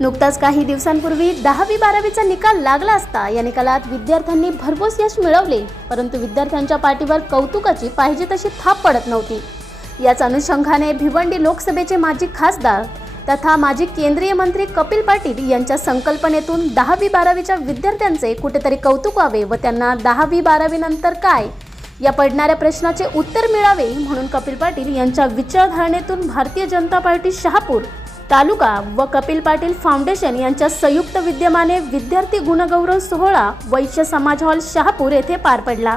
नुकताच काही दिवसांपूर्वी दहावी बारावीचा निकाल लागला असता या निकालात विद्यार्थ्यांनी भरघोस यश मिळवले परंतु विद्यार्थ्यांच्या पाठीवर कौतुकाची पाहिजे तशी थाप पडत नव्हती. याच अनुषंगाने भिवंडी लोकसभेचे माजी खासदार तथा माजी केंद्रीय मंत्री कपिल पाटील यांच्या संकल्पनेतून दहावी बारावीच्या विद्यार्थ्यांचे कुठेतरी कौतुक व्हावे व त्यांना दहावी बारावी नंतर काय? या पडणाऱ्या प्रश्नाचे उत्तर मिळावे म्हणून कपिल पाटील यांच्या विचारधारणेतून भारतीय जनता पार्टी शहापूर तालुका व कपिल पाटील फाउंडेशन यांच्या संयुक्त विद्यमाने विद्यार्थी गुणगौरव सोहळा वैश्य समाज हॉल शहापूर येथे पार पडला.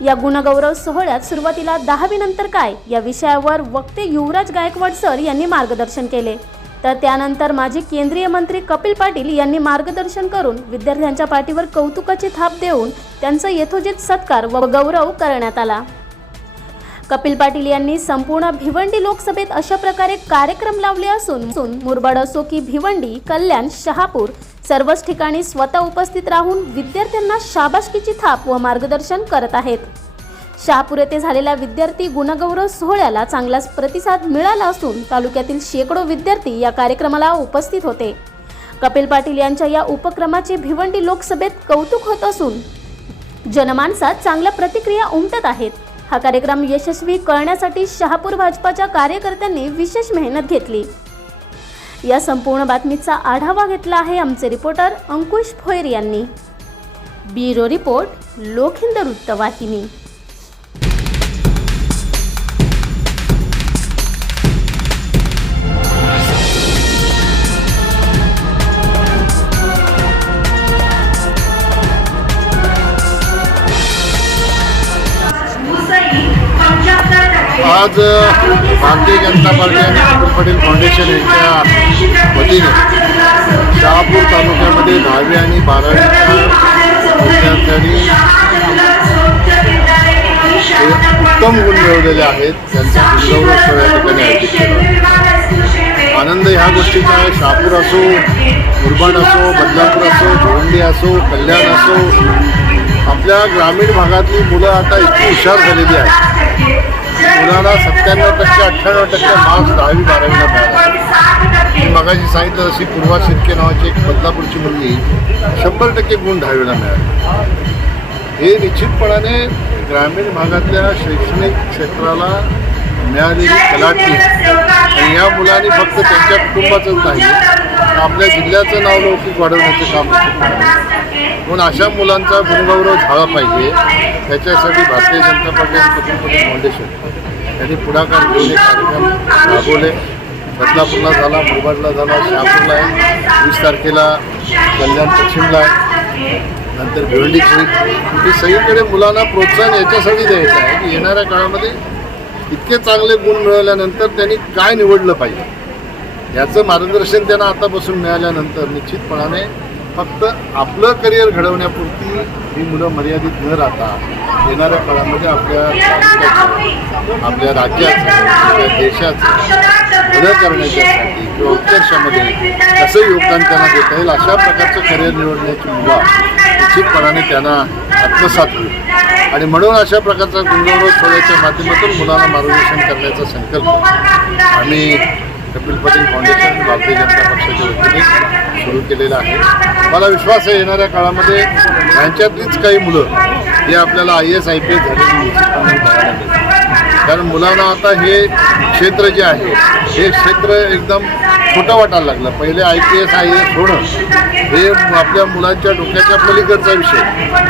या गुणगौरव सोहळ्यात सुरुवातीला दहावीनंतर काय या विषयावर वक्ते युवराज गायकवाड सर यांनी मार्गदर्शन केले. तर त्यानंतर माजी केंद्रीय मंत्री कपिल पाटील यांनी मार्गदर्शन करून विद्यार्थ्यांच्या पाठीवर कौतुकाची थाप देऊन त्यांचा यथोचित सत्कार व गौरव करण्यात आला. कपिल पाटील यांनी संपूर्ण भिवंडी लोकसभेत अशा प्रकारे कार्यक्रम लावले असून असून मुरबाड असो की भिवंडी कल्याण शहापूर सर्वच ठिकाणी स्वतः उपस्थित राहून विद्यार्थ्यांना शाबासकीची थाप व मार्गदर्शन करत आहेत. शहापूर येथे झालेल्या विद्यार्थी गुणगौरव सोहळ्याला चांगलाच प्रतिसाद मिळाला असून तालुक्यातील शेकडो विद्यार्थी या कार्यक्रमाला उपस्थित होते. कपिल पाटील यांच्या या उपक्रमाचे भिवंडी लोकसभेत कौतुक होत असून जनमानसात चांगल्या प्रतिक्रिया उमटत आहेत. हा कार्यक्रम यशस्वी करण्यासाठी शहापूर भाजपाच्या कार्यकर्त्यांनी विशेष मेहनत घेतली. या संपूर्ण बातमीचा आढावा घेतला आहे आमचे रिपोर्टर अंकुश भोयर यांनी. ब्युरो रिपोर्ट लोखिंद वृत्तवाहिनी. आज भारतीय जनता पार्टी आणि कपिल पटेल फाउंडेशन यांच्या वतीने शहापूर तालुक्यामध्ये दहावी आणि बारावीच्या विद्यार्थ्यांनी उत्तम गुण मिळवलेले आहेत. त्यांचा गुणगौरव सगळ्या या ठिकाणी आयोजित केला. आनंद ह्या गोष्टीचा आहे. शहापूर असो मुरबाड असो बदलापूर असो भिवंडी असो कल्याण असो आपल्या ग्रामीण भागातली मुलं आता इतकी हुशार झालेली आहेत. मुलाला सत्त्याण्णव टक्के अठ्ठ्याण्णव टक्के मार्क्स दहावी बारावीला मिळाले. मी मगाशी सांगितलं तशी पूर्वा शिर्के नावाची एक बदलापूरची मुलगी शंभर टक्के गुण दहावीला मिळाले. हे निश्चितपणाने ग्रामीण भागातल्या शैक्षणिक क्षेत्राला मिळालेली कलाटी आणि या मुलांनी फक्त त्यांच्या कुटुंबाचंच नाही तर आपल्या जिल्ह्याचं नाव लौकिक वाढवण्याचं काम म्हणून अशा मुलांचा गुणगौरव झाला पाहिजे. त्याच्यासाठी भारतीय जनता पार्टी आणि कपिल पाटील फाउंडेशन त्यांनी पुढाकार घेऊन कार्यक्रम राबवले. बदलापूरला झाला मुरबाडला झाला शहापूरला आहे. वीस तारखेला कल्याण पश्चिमला आहे. नंतर भिवंडीची म्हणजे सगळीकडे मुलांना प्रोत्साहन याच्यासाठी द्यायचं आहे की येणाऱ्या काळामध्ये इतके चांगले गुण मिळवल्यानंतर त्यांनी काय निवडलं पाहिजे? याचं मार्गदर्शन त्यांना आतापासून मिळाल्यानंतर निश्चितपणाने फक्त आपलं करिअर घडवण्यापुरती ही मुलं मर्यादित न राहता येणाऱ्या काळामध्ये आपल्या आपल्या राज्याचं आपल्या देशाचं भलं करण्याच्यासाठी किंवा उत्कर्षामध्ये कसं योगदान त्यांना देता येईल अशा प्रकारचं करिअर निवडण्याची मुला निश्चितपणाने त्यांना आत्मसात होईल. आणि म्हणून अशा प्रकारचा गुणगौरव सोहळ्याच्या माध्यमातून मुलांना मार्गदर्शन करण्याचा संकल्प आम्ही कपिल पटेल फाउंडेशन भारतीय जनता पक्षाच्या वतीने सुरू केलेला आहे. मला विश्वास आहे येणाऱ्या काळामध्ये यांच्यातलीच काही मुलं हे आपल्याला I S I P S झालेली कारण मुलांना आता हे क्षेत्र जे आहे हे क्षेत्र एकदम छोटं वाटायला लागलं. पहिले I P S I S होणं हे आपल्या मुलांच्या डोक्याच्या पलीकडचा विषय.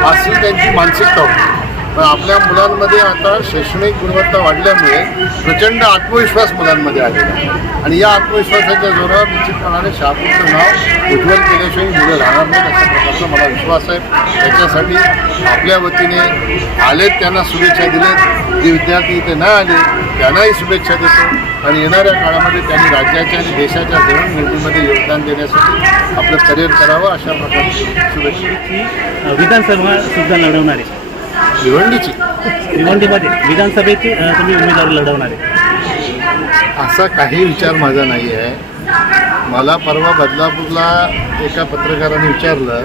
अशी त्यांची मानसिकता होती. पण आपल्या मुलांमध्ये आता शैक्षणिक गुणवत्ता वाढल्यामुळे प्रचंड आत्मविश्वास मुलांमध्ये आलेला आहे. आणि या आत्मविश्वासाच्या जोरावर निश्चितपणाने शहापूरचं नाव उज्ज्वल केल्याशिवाय मुलं राहणार नाहीत अशा प्रकारचा मला विश्वास आहे. त्याच्यासाठी आपल्या वतीने आलेत त्यांना शुभेच्छा दिलेत. जे विद्यार्थी इथे नाही आले त्यांनाही शुभेच्छा देतो. आणि येणाऱ्या काळामध्ये त्यांनी राज्याच्या आणि देशाच्या जडणघडणीमध्ये योगदान देण्यासाठी आपलं करिअर करावं अशा प्रकारची शुभेच्छा. विधानसभा सुद्धा लढवणार आहे. भिवंडीची. भिवंडीमध्ये विधानसभेची तुम्ही उमेदवारी लढवणार आहे. असा काही विचार माझा नाही आहे. मला परवा बदलापूरला एका पत्रकाराने विचारलं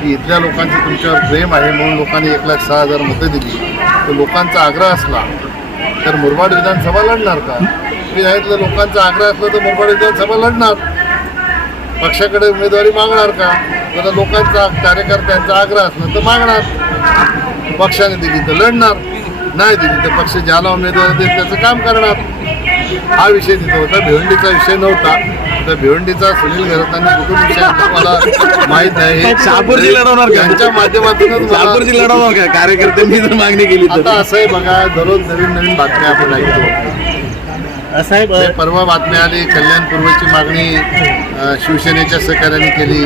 की इथल्या लोकांचं तुमच्यावर प्रेम आहे म्हणून लोकांनी एक लाख सहा हजार मतं दिली. तर लोकांचा आग्रह असला तर मुरबाड विधानसभा लढणार का? मी सांगितलं लोकांचा आग्रह असला तर मुरबाड विधानसभा लढणार. पक्षाकडे उमेदवारी मागणार का? आता लोकांचा कार्यकर्त्यांचा आग्रह असणार तर मागणार. पक्षाने दिली तर लढणार नाही दिली तर पक्ष ज्याला उमेदवारी देईल त्याचं काम करणार. हा विषय तिथं होता भिवंडीचा विषय नव्हता. तर भिवंडीचा सुनील घरतांनी कुठून विषय मला माहीत नाही. शहापूरची लढवणार का? त्यांच्या माध्यमातूनच शहापूरची लढवणार का? कार्यकर्त्यांनी जर मागणी केली आता असं आहे बघा दररोज नवीन नवीन बातम्या आपण ऐकतो. साहेब परवा बातमी आली कल्याण पूर्वची मागणी शिवसेनेच्या सहकार्याने केली.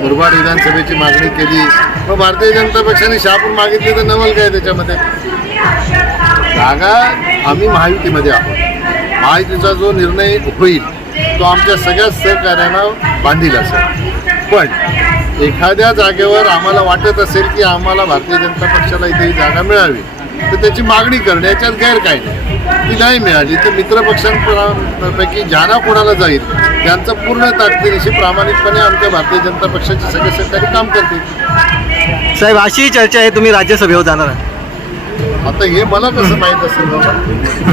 मुरबाड विधानसभेची मागणी केली. मग भारतीय जनता पक्षाने शहापूर मागितली तर नवल काय त्याच्यामध्ये? जागा आम्ही महायुतीमध्ये आहोत. महायुतीचा जो निर्णय होईल तो आमच्या सगळ्या सहकार्यांना बांधील असेल. पण एखाद्या जागेवर आम्हाला वाटत असेल की आम्हाला भारतीय जनता पक्षाला इथे ही जागा मिळावी तर त्याची मागणी करणे याच्यात गैर काय नाही ती नाही मिळाली. तर मित्र पक्षांपैकी ज्यांना कोणाला जाईल त्यांचं पूर्ण ताकदीनिशी प्रामाणिकपणे आमच्या भारतीय जनता पक्षाचे सगळे सहकारी काम करतील. साहेब अशी चर्चा आहे तुम्ही राज्यसभेवर जाणार आहे आता हे मला कसं माहीत असेल बाबा?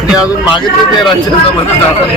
मी अजून मागितलं ते राज्यसभेमध्ये जाणार